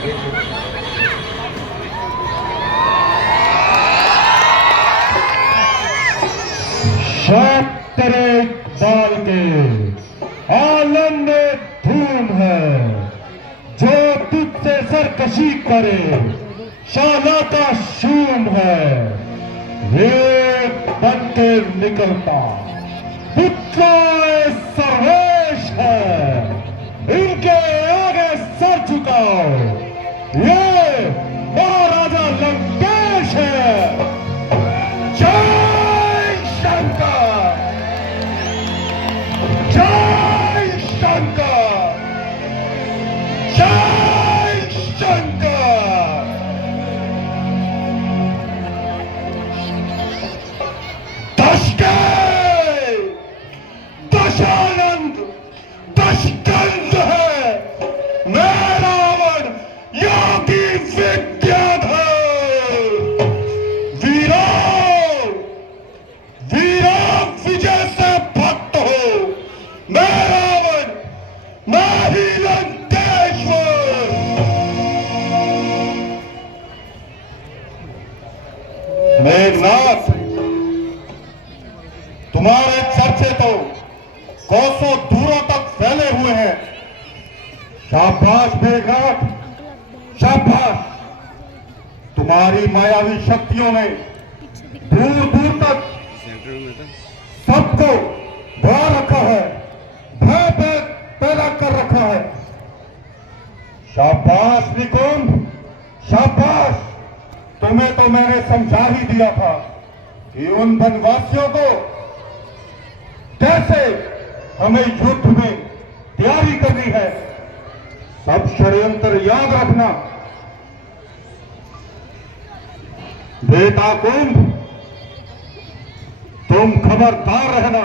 शौक तेरे बाल के आलम में धूम है, जो तुझसे सरकशी करे शाला का शूम है। वेग बन के निकलता पुतला सर्वेश है, इनके आगे सर झुकाओ, ये महाराजा लंकेश है। जय शंकर, जय शंकर, जय शंकर। दशके दशानंद दशकंद है, मैं रावण योगी विद्याधर। वीरा वीरा विजय से भक्त हो, मैं रावण, मैं ही लंकेश्वर। मेघनाथ, तुम्हारे चर्चे तो कोसों दूरों तक फैले हुए हैं। शाबाश मेघनाथ, शाबाश। तुम्हारी मायावी शक्तियों ने दूर दूर तक सबको बढ़ा रखा है, भय पैदा कर रखा है। शाबाश निकुंभ, शाबाश। तुम्हें तो मैंने समझा ही दिया था कि उन वनवासियों को कैसे हमें युद्ध में तैयारी करनी है। सब षड्यंत्र याद रखना। बेटा कुंभ, तुम खबरदार रहना।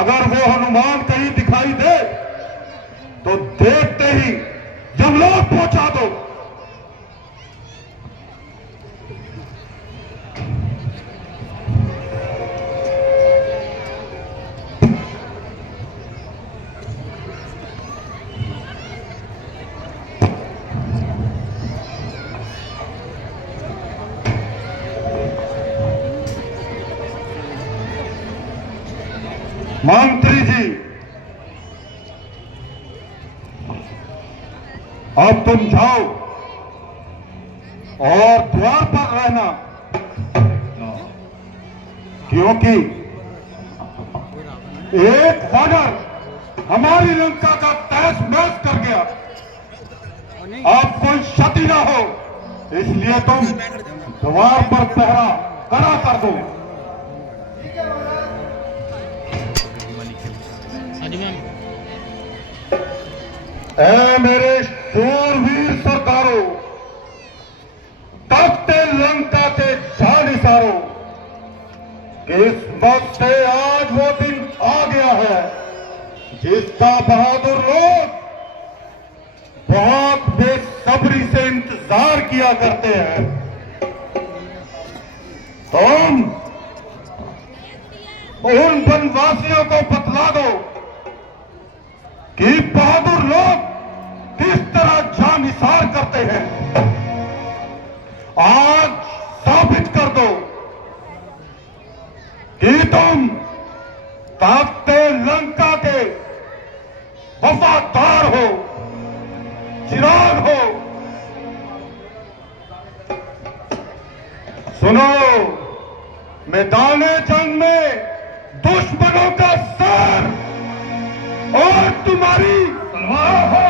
अगर वो हनुमान कहीं दिखाई दे तो देखते ही जमलोक पहुंचा दो। मंत्री जी, अब तुम जाओ और द्वार पर रहना, क्योंकि एक वानर हमारी लंका का तहस नहस कर गया। अब कोई क्षति ना हो, इसलिए तुम द्वार पर पहरा कड़ा कर दो। ऐ मेरे शूरवीर सरदारों, तख्ते लंका के जानिसारों, किस्मत से आज वो दिन आ गया है जिसका बहादुर लोग बहुत बेसब्री से इंतजार किया करते हैं। तुम उन वनवासियों को बतला दो कि बहादुर लोग किस तरह जानिसार करते हैं। आज साबित कर दो कि तुम ताकते लंका के वफादार हो, चिराग हो। सुनो, मैदाने जंग में दुश्मनों का सर और तुम्हारी तलवार हो,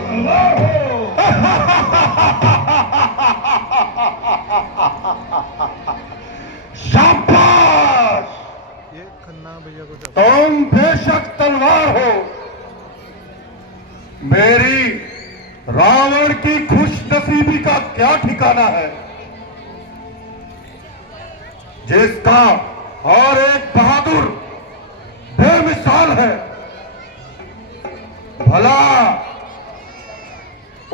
तलवार हो। शाबाश, ये खन्ना भैया को तुम बेशक तलवार हो। मेरी रावण की खुशनसीबी का क्या ठिकाना है, जिसका और एक बहादुर बेमिसाल है। भला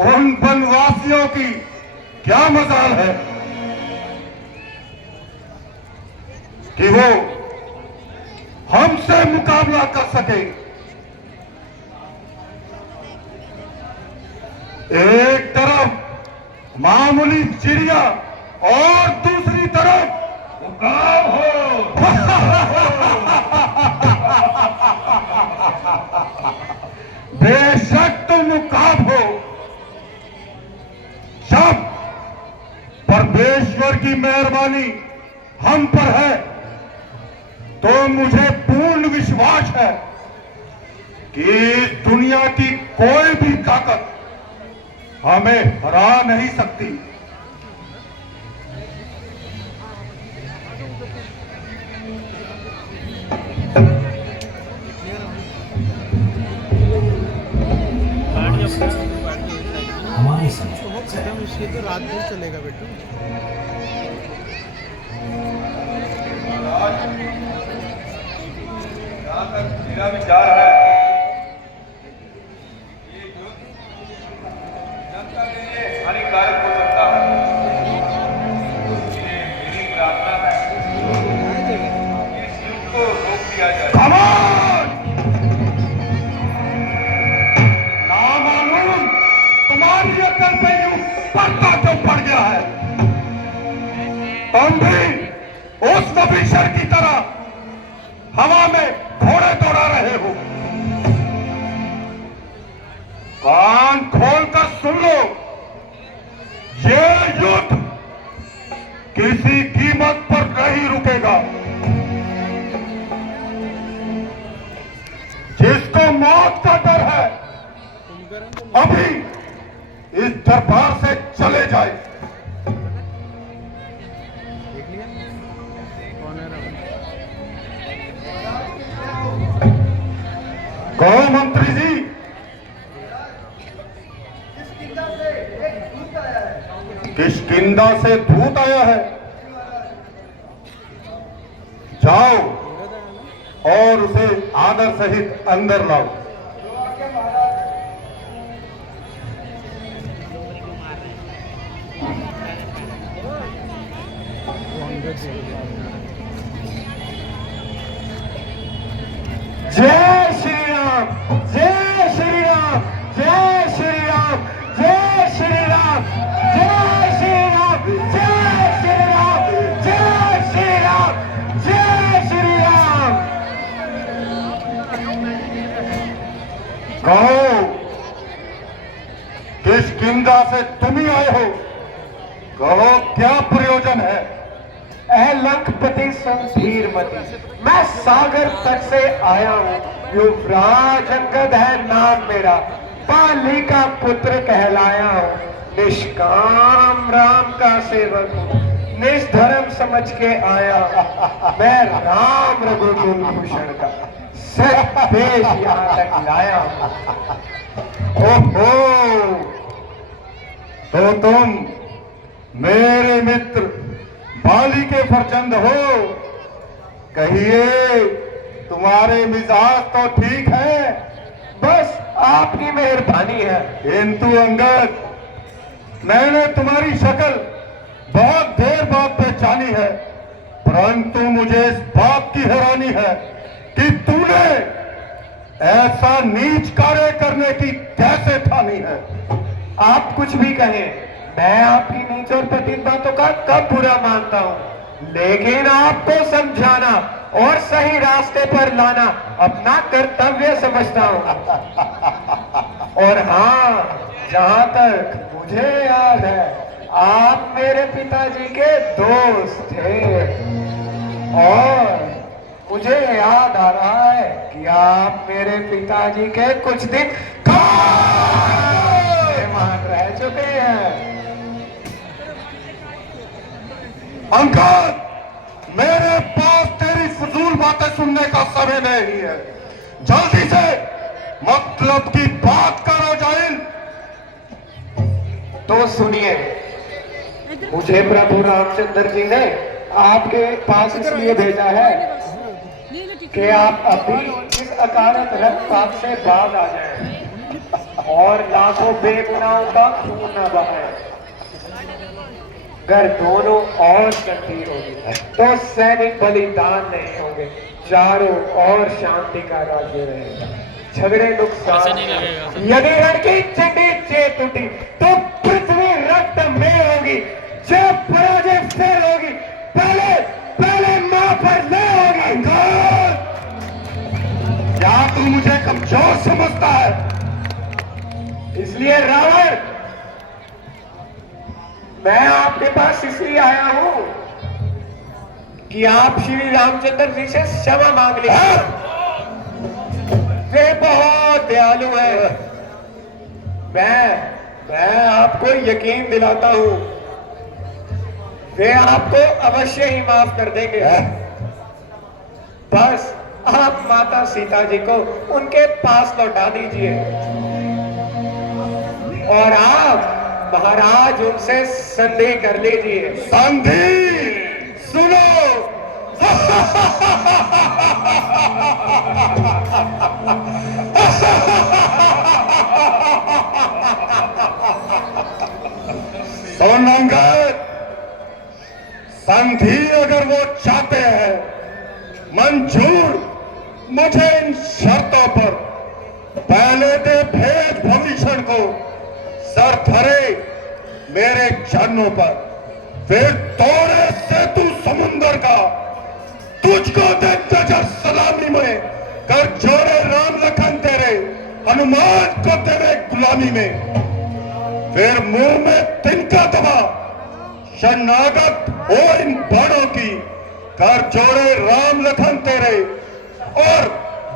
उन वनवासियों की क्या मजाल है कि वो हमसे मुकाबला कर सके। एक तरफ मामूली चिड़िया और दूसरी तरफ उकाब हो। बेशक तुम उकाब हो, जब परमेश्वर की मेहरबानी हम पर है तो मुझे पूर्ण विश्वास है कि इस दुनिया की कोई भी ताकत हमें हरा नहीं सकती। हमारी समझ इसलिए तो रात भर चलेगा बेटा। जहां तक मेरा विचार है, ये युद्ध जनता के लिए हानिकारक हो सकता है। इसलिए मेरी प्रार्थना है कि इस युद्ध को रोक दिया जाए। नामालूम तुम्हारी अकल पे यूं पर्दा क्यों पड़ गया है? तुम भी उस कबीशर की तरह हवा में घोड़े दौड़ा रहे हो। कान खोलकर सुन लो, ये युद्ध किसी कीमत पर नहीं रुकेगा। जिसको मौत का डर है अभी इस दरबार से चले जाए। कहो मंत्री जी, किष्किंधा से दूत आया है। जाओ और उसे आदर सहित अंदर लाओ। जय श्री राम, जय श्री राम, जय श्री राम, जय श्री राम, जय श्री राम, जय श्री राम, जय श्री राम, जय श्री राम। कहो, किष्किंधा से तुम ही आए हो, कहो क्या प्रयोजन है? ऐ लंकपति संधीरमति, मैं सागर तट से आया हूँ। युवराज अंगद है नाम मेरा, पाली का पुत्र कहलाया हूँ। निष्काम राम का सेवक हूँ, निष्धर्म समझ के आया। मैं राम रघुकुल भूषण का सच देश यहाँ तक लाया हूँ। ओहो, तो तुम मेरे मित्र बाली के फरजंद हो। कहिए, तुम्हारे मिजाज तो ठीक है? बस आपकी मेहरबानी है। किंतु अंगद, मैंने तुम्हारी शक्ल बहुत देर बाद पहचानी है, परंतु मुझे इस बात की हैरानी है कि तूने ऐसा नीच कार्य करने की कैसे ठानी है? आप कुछ भी कहें, मैं आपकी नीच और पतित बातों का कब बुरा मानता हूँ, लेकिन आपको समझाना और सही रास्ते पर लाना अपना कर्तव्य समझता हूँ। और हाँ, जहाँ तक मुझे याद है, आप मेरे पिताजी के दोस्त थे और मुझे याद आ रहा है कि आप मेरे पिताजी के कुछ दिन मेहमान रह चुके हैं। अंगद, मेरे पास तेरी फजूल बातें सुनने का समय नहीं है। जल्दी से मतलब की बात करो जाइन। तो सुनिए, मुझे प्रभु रामचंद्र जी ने आपके पास इसलिए भेजा है कि आप अभी इस अकारण रक्तपात से बाज आ जाएं और लाखों बेगुनाहों का खून न बहाएं। अगर दोनों और गंभीर होगी तो सैनिक बलिदान नहीं होंगे, चारों और शांति का राज्य रहेगा, झगड़े नुकसान। यदि रण की चंडी चेत उठी तो पृथ्वी रक्त में मैं आपके पास इसलिए आया हूं कि आप श्री रामचंद्र जी से क्षमा मांग लीजिए। वे बहुत दयालु है। मैं आपको यकीन दिलाता हूं, वे आपको अवश्य ही माफ कर देंगे। बस आप माता सीता जी को उनके पास लौटा दीजिए और आप महाराज उनसे संधि कर लीजिए। संधि सुनो। सुन अंगद, संधि अगर वो चाहते हैं मंजूर, मुझे इन शर्तों पर पहले दे भेद भविष्य को सर धरे मेरे चरणों पर, फिर तोड़े सेतु समुंदर का तुझको दे नजर सलामी में, कर जोड़े राम लखन तेरे हनुमान को तेरे गुलामी में, फिर मुंह में तिनका दबा शरणागत हो इन बाणों की, कर जोड़े राम लखन तेरे और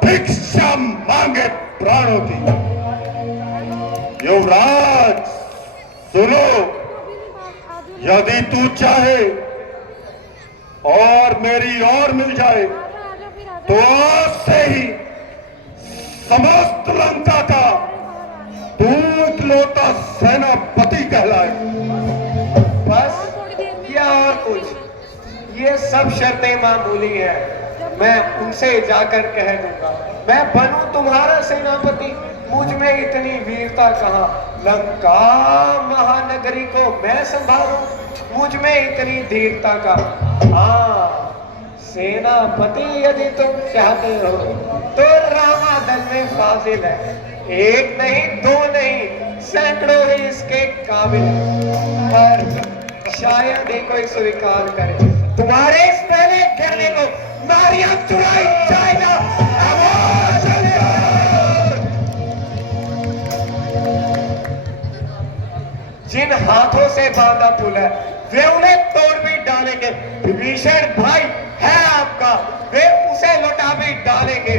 भिक्षा मांगे प्राणों की। युवराज सुनो, यदि तू चाहे और मेरी और मिल जाए तो आज से ही समस्त लंका का तू इकलौता सेनापति कहलाए। बस या और कुछ, ये सब शर्तें मामूली है, मैं उनसे जाकर कह दूंगा। मैं बनूं तुम्हारा सेनापति, मुझ में इतनी वीरता कहां? लंका महानगरी को मैं संभालूं, मुझ में इतनी धीरता का? हाँ, सेनापति यदि तुम चाहते हो तो रामादल में फाजिल है, एक नहीं दो नहीं सैकड़ों ही इसके काबिल, पर शायद ही कोई स्वीकार करे तुम्हारे इस पहले कहने को नारियां चुराई जाएगा। जिन हाथों से बांधा पुल है वे उन्हें तोड़ भी डालेंगे। विभीषण भाई है आपका, वे उसे लौटा भी डालेंगे।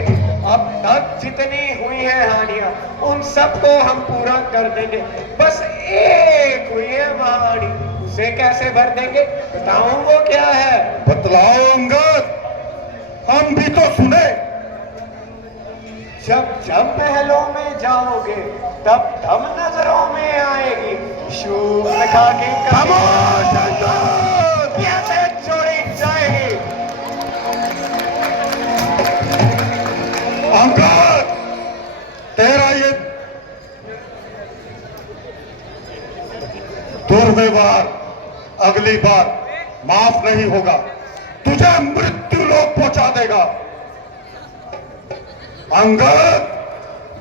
अब तक जितनी हुई है हानियां उन सबको हम पूरा कर देंगे। बस एक हुई है महाहानि, उसे कैसे भर देंगे बताऊं वो क्या है? बतलाऊंगा, हम भी तो सुने। जब जब महलों में जाओगे तब तब नजरों में आएगी शूर्पणखा की कैसे छोड़ी जाएगी। अंगद, तेरा ये दुर्व्यवहार अगली बार माफ नहीं होगा, तुझे मृत्यु लोक पहुंचा देगा। अंगद,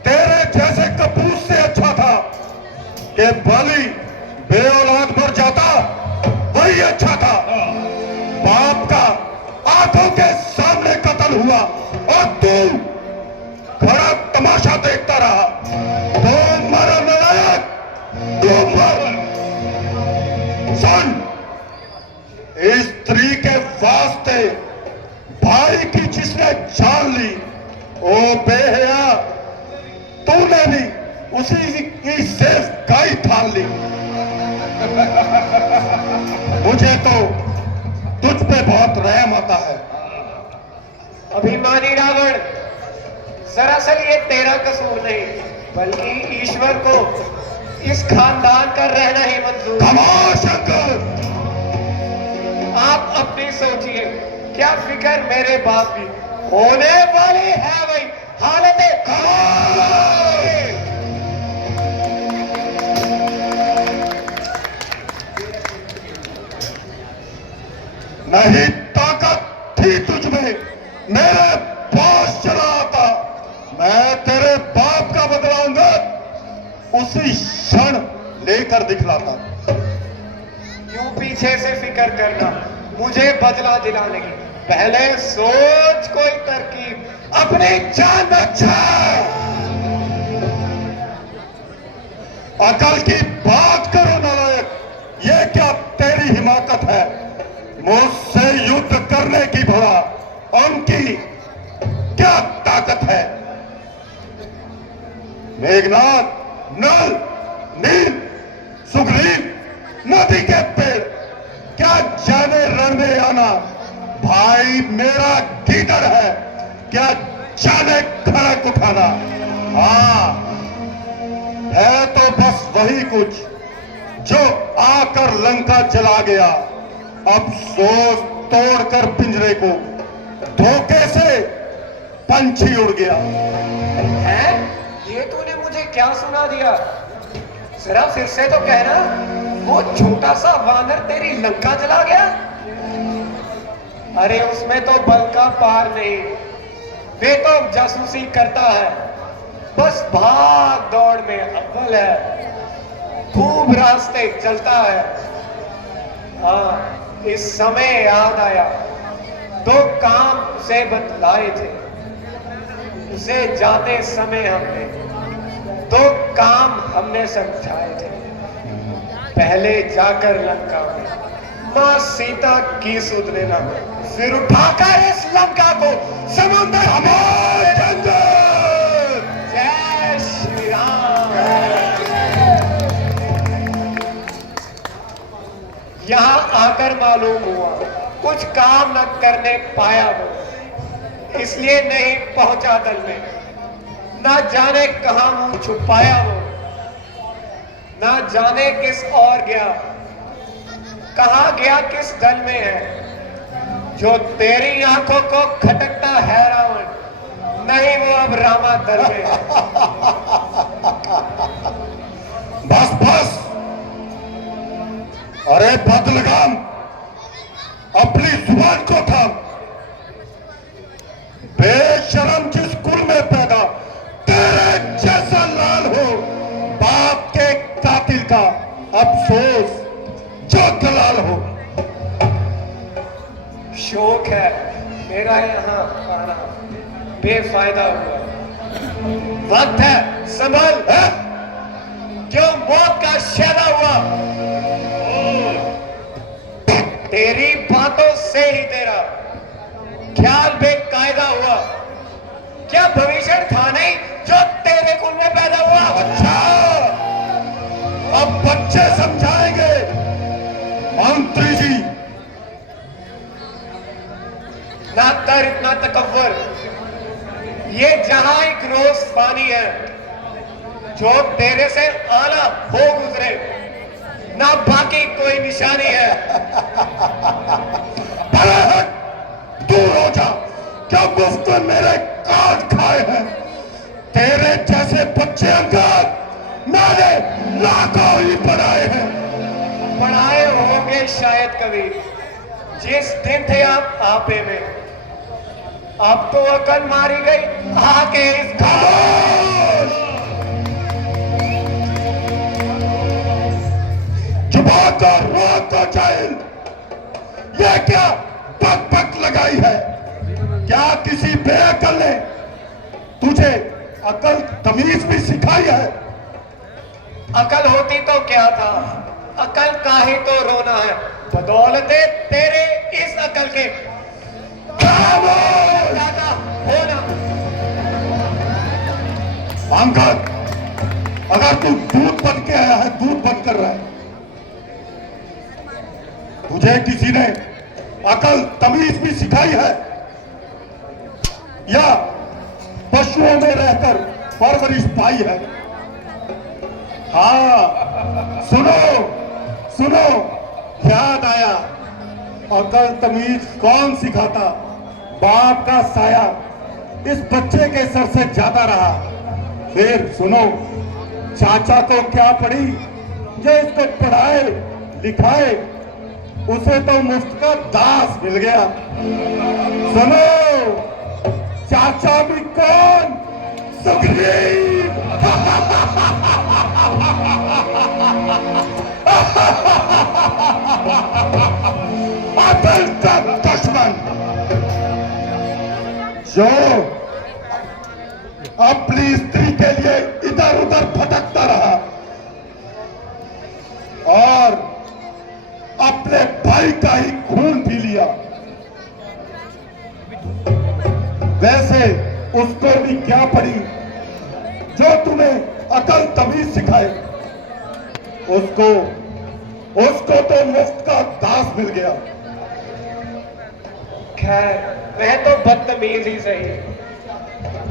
तेरे जैसे कपूर से अच्छा था कि बलि बेऔलाद मर जाता, वही अच्छा था। बाप का आंखों के सामने कत्ल हुआ और तू खड़ा तमाशा देखता रहा। तो मर नालायक, तू मर। सुन, इस स्त्री के वास्ते भाई की जिसने जान ली, ओ बेहया, तूने भी उसी की सेफ गाय थान ली। मुझे तो तुझ पे बहुत रहम आता है। अभिमानी रावण, दरअसल ये तेरा कसूर नहीं बल्कि ईश्वर को इस खानदान का रहना ही मंजूर। शंकर, आप अपनी सोचिए, क्या फिक्र मेरे बाप की होने वाली है वही हालत नहीं ताकत थी तुझमें, मेरे पास चला आता, मैं तेरे बाप का बदलाऊंगा, उसी क्षण लेकर दिखलाता। क्यों पीछे से फिक्र करना मुझे बदला दिलाने की? पहले सोच कोई तरकीब, अपनी जान बचा। अकल की बात करो नालायक, ये क्या सुग्रीव नदी के पेड़, क्या जाने रण में आना। भाई मेरा गीदड़ है, क्या जाने खड़क उठाना। हाँ, है तो बस वही कुछ जो आकर लंका जला गया। अब सोच तोड़कर पिंजरे को धोखे से पंछी उड़ गया। है? ये तूने मुझे क्या सुना दिया? जरा फिर से तो कहना। वो छोटा सा वानर तेरी लंका जला गया? अरे उसमें तो बल का पार नहीं, वे तो जासूसी करता है, बस भाग दौड़ में अव्वल है, खूब रास्ते चलता है। हाँ, इस समय याद आया, दो काम उसे बतलाए थे। उसे जाते समय हमने दो काम हमने समझाए थे। पहले जाकर लंका में मां सीता की सुध लेना, फिर उठाकर इस लंका को समुद्र में जंगल। जय श्री राम। यहां आकर मालूम हुआ कुछ काम न करने पाया वो, इसलिए नहीं पहुंचा दल में। ना जाने कहां मुंह छुपाया वो, ना जाने किस और गया, कहां गया किस दल में है। जो तेरी आंखों को खटकता है रावण, नहीं वो अब रामा दल में है। बस बस, अरे बदलगाम, अपनी जुबान को थाम। बेशरम, जिस कुल में पैदा तेरे जैसा लाल हो, बाप के कातिल का अफसोस जो दलाल हो। शौक है मेरा यहाँ आना, बेफायदा हुआ। वक्त है संभल है, क्यों मौत का शैला हुआ। तेरी बातों से ही तेरा ख्याल बेकायदा हुआ। क्या भविष्य था नहीं जो तेरे कुल में पैदा हुआ। अच्छा, अब बच्चे समझाएंगे मंत्री जी। ना कर इतना तकव्वुर, ये जहां एक रोज पानी है, जो तेरे से आना हो गुजरे, ना बाकी कोई निशानी है। दूर हो जा, क्या मुफ्त में मेरे काट खाए हैं। तेरे जैसे बच्चे अंगार मैंने लाखों ही पढ़ाए हैं। पढ़ाए होंगे शायद कभी, जिस दिन थे आप आपे में। अब तो अकल मारी गई आके इस खामोश! जुबान का रोक को जाहिल, ये क्या पक पक लगाई है। क्या किसी बेअकल ने तुझे अकल तमीज भी सिखाई है। अकल होती तो क्या था, अकल का ही तो रोना है, बदौलते तेरे इस अकल के दादा होना। अंकल, अगर तू दूध बन के आया है, दूध बन कर रहा है, तुझे किसी ने अकल तमीज भी सिखाई है या पशुओं में रहकर परवरिश पाई है। हाँ, सुनो सुनो, याद आया, अकल तमीज कौन सिखाता। बाप का साया इस बच्चे के सर से ज्यादा रहा। फिर सुनो, चाचा को क्या पड़ी, जो इसको पढ़ाए लिखाए, उसे तो मुफ्त का दास मिल गया। सुनो, चाचा भी कौन, सुग्रीव। अकल का दुश्मन जो अपनी स्त्री के लिए इधर उधर भटकता रहा और अपने भाई का ही खून पी लिया, वैसे उसको भी क्या पड़ी जो तुम्हें अकल तमीज सिखाए। उसको तो मुफ्त का दास मिल गया। खैर मैं तो बदतमीज ही सही,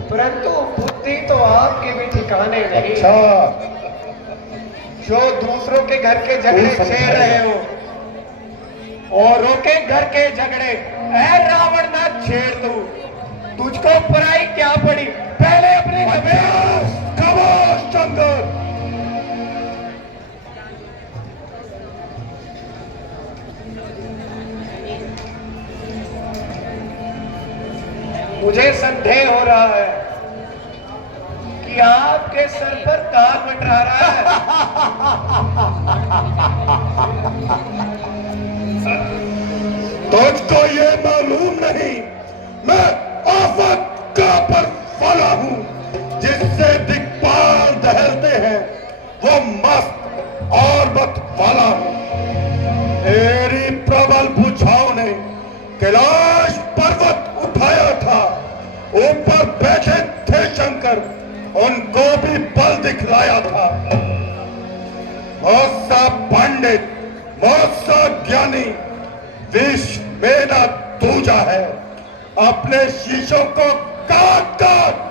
परंतु बुद्धि तो आपके भी ठिकाने नहीं। अच्छा, जो दूसरों के घर के झगड़े तू छेड़ रहे हो औरों के घर के झगड़े, ऐ रावण ना छेड़ तू। तुझको पराई क्या पड़ी, पहले अपने खामोश चंदर। मुझे संदेह हो रहा है कि आपके सर पर तार मंडरा रहा है। तुझको ये मालूम नहीं, मैं आफत का पर वाला हूं, जिससे दिक्पाल दहलते हैं वो मस्त और मत वाला हूं। मेरी प्रबल भुजाओं ने कैलाश पर्वत उठाया था, ऊपर बैठे थे शंकर, उनको भी बल दिखलाया था। बहुत सा पंडित, बहुत सा ज्ञानी विश्व में ना दूजा है, अपने शीशों को काट काट